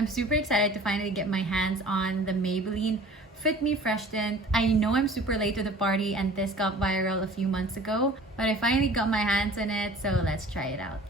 I'm super excited to finally get my hands on the Maybelline Fit Me Fresh Tint. I know I'm super late to the party and this got viral a few months ago, but I finally got my hands on it, so let's try it out.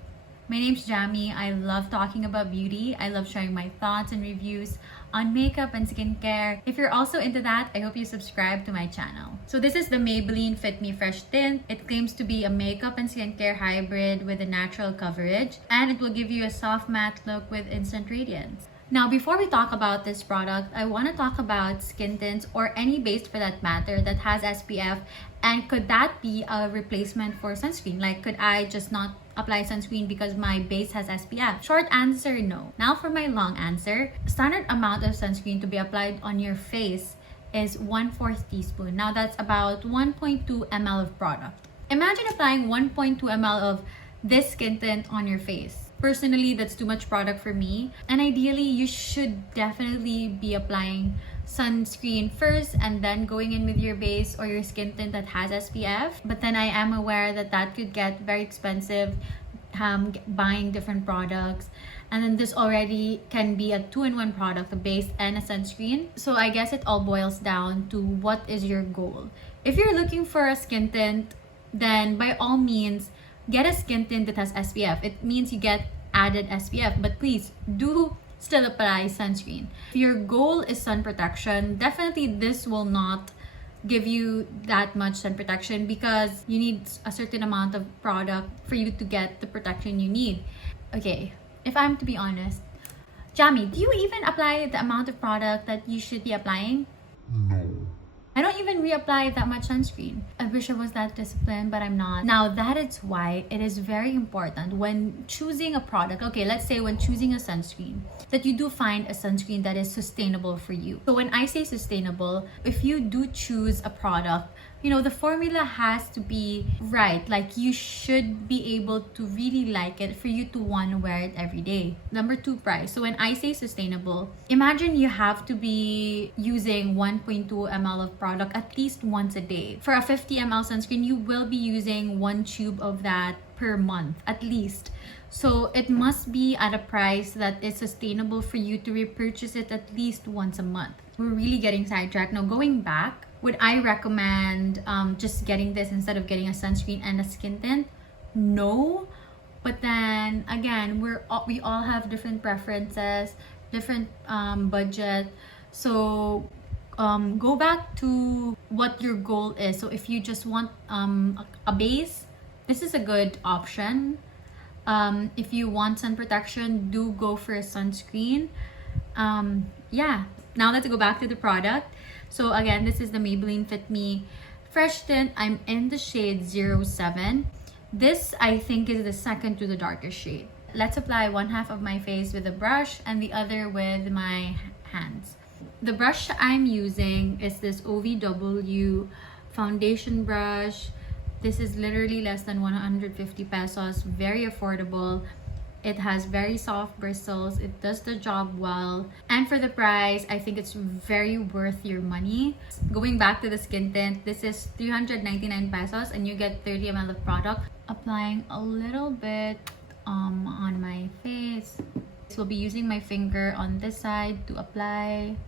My name's Jamie. I love talking about beauty. I love sharing my thoughts and reviews on makeup and skincare. If you're also into that, I hope you subscribe to my channel. So this is the Maybelline Fit Me Fresh Tint. It claims to be a makeup and skincare hybrid with a natural coverage, and it will give you a soft matte look with instant radiance. Now, before we talk about this product, I want to talk about skin tints or any base for that matter that has SPF, and could that be a replacement for sunscreen? Like, could I just not apply sunscreen because my base has SPF? Short answer, no. Now for my long answer, standard amount of sunscreen to be applied on your face is 1/4 teaspoon. Now that's about 1.2 ml of product. Imagine applying 1.2 ml of this skin tint on your face. Personally, that's too much product for me. And ideally, you should definitely be applying sunscreen first and then going in with your base or your skin tint that has SPF. But then I am aware that that could get very expensive, buying different products. And then this already can be a 2-in-1 product, a base and a sunscreen. So I guess it all boils down to what is your goal. If you're looking for a skin tint, then by all means, get a skin tint that has SPF. It means you get added SPF, but please do still apply sunscreen. If your goal is sun protection, definitely this will not give you that much sun protection because you need a certain amount of product for you to get the protection you need. Okay, if I'm to be honest, Jamie, do you even apply the amount of product that you should be applying? No. I don't even reapply that much sunscreen. I wish I was that disciplined, but I'm not. Now, that is why it is very important when choosing a product, okay, let's say when choosing a sunscreen, that you do find a sunscreen that is sustainable for you. So when I say sustainable, if you do choose a product, you know, the formula has to be right. Like, you should be able to really like it for you to want to wear it every day. Number 2, price. So when I say sustainable, imagine you have to be using 1.2 ml of product at least once a day. For a 50 ml sunscreen, you will be using 1 tube of that per month at least. So it must be at a price that is sustainable for you to repurchase it at least once a month. We're really getting sidetracked. Now, going back, would I recommend just getting this instead of getting a sunscreen and a skin tint? No. But then again, we all have different preferences, different budget. So go back to what your goal is. So if you just want a base, this is a good option. If you want sun protection, do go for a sunscreen. Yeah, now let's go back to the product. So again, this is the Maybelline Fit Me Fresh Tint. I'm in the shade 07. This, I think, is the second to the darkest shade. Let's apply 1/2 of my face with a brush and the other with my hands. The brush I'm using is this OVW foundation brush. This is literally less than 150 pesos, very affordable. It has very soft bristles. It does the job well. And for the price, I think it's very worth your money. Going back to the skin tint, this is 399 pesos and you get 30 ml of product. Applying a little bit on my face. So I'll be using my finger on this side to apply.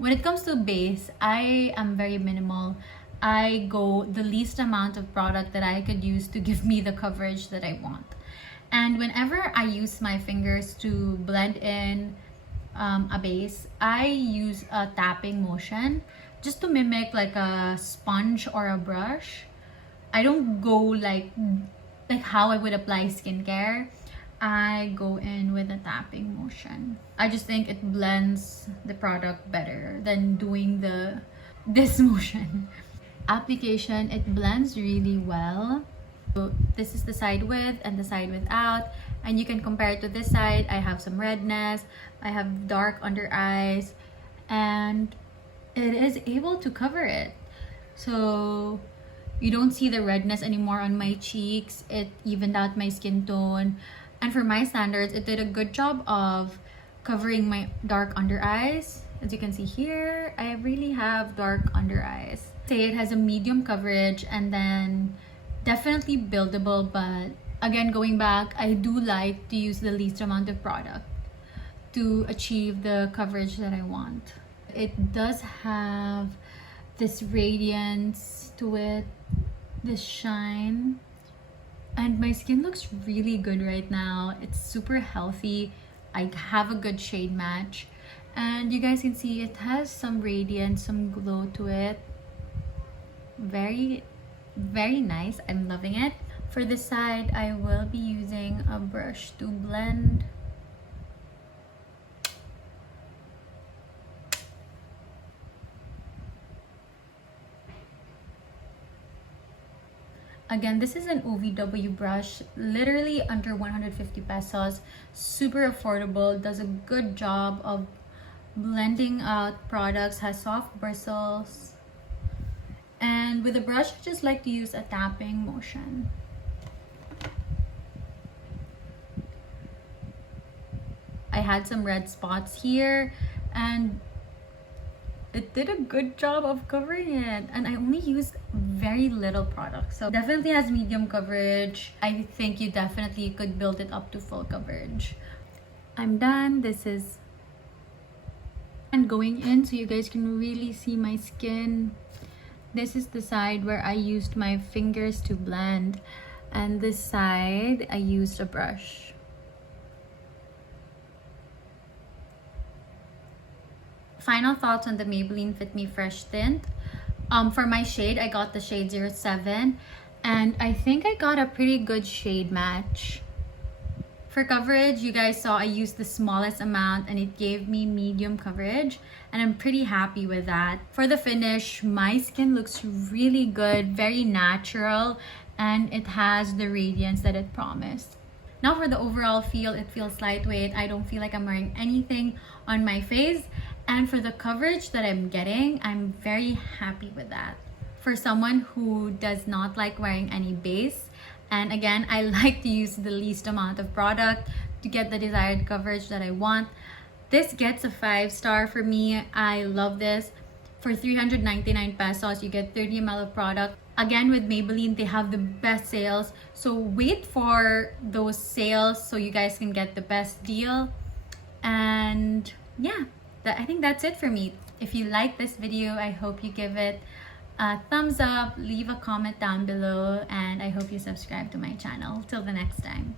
When it comes to base, I am very minimal. I go the least amount of product that I could use to give me the coverage that I want. And whenever I use my fingers to blend in a base, I use a tapping motion just to mimic like a sponge or a brush. I don't go like how I would apply skincare. I go in with a tapping motion. I just think it blends the product better than doing this motion. Application, it blends really well. So this is the side with and the side without, and you can compare it to this side. I have some redness, I have dark under eyes, and it is able to cover it. So you don't see the redness anymore on my cheeks. It evened out my skin tone, and for my standards, it did a good job of covering my dark under eyes. As you can see here, I really have dark under eyes. Say it has a medium coverage, and then Definitely buildable, but again, going back, I do like to use the least amount of product to achieve the coverage that I want. It does have this radiance to it, this shine, and my skin looks really good right now. It's super healthy. I have a good shade match, and you guys can see it has some radiance, some glow to it. Very nice. I'm loving it. For this side, I will be using a brush to blend. Again, this is an OVW brush, literally under 150 pesos. Super affordable, does a good job of blending out products, has soft bristles. And with the brush, I just like to use a tapping motion. I had some red spots here, and it did a good job of covering it, and I only used very little product, so definitely has medium coverage. I think you definitely could build it up to full coverage. I'm done. This is and going in so you guys can really see my skin. This is the side where I used my fingers to blend, and this side I used a brush. Final thoughts on the Maybelline Fit Me Fresh Tint. For my shade, I got the shade 07, and I think I got a pretty good shade match. For coverage, you guys saw I used the smallest amount and it gave me medium coverage, and I'm pretty happy with that. For the finish, my skin looks really good, very natural, and it has the radiance that it promised. Now for the overall feel, it feels lightweight. I don't feel like I'm wearing anything on my face. And for the coverage that I'm getting, I'm very happy with that. For someone who does not like wearing any base, and again, I like to use the least amount of product to get the desired coverage that I want, this gets a 5-star for me. I love this. For 399 pesos, you get 30 ml of product. Again, with Maybelline, they have the best sales. So wait for those sales so you guys can get the best deal. And yeah, I think that's it for me. If you like this video, I hope you give it a thumbs up, leave a comment down below, and I hope you subscribe to my channel. Till the next time.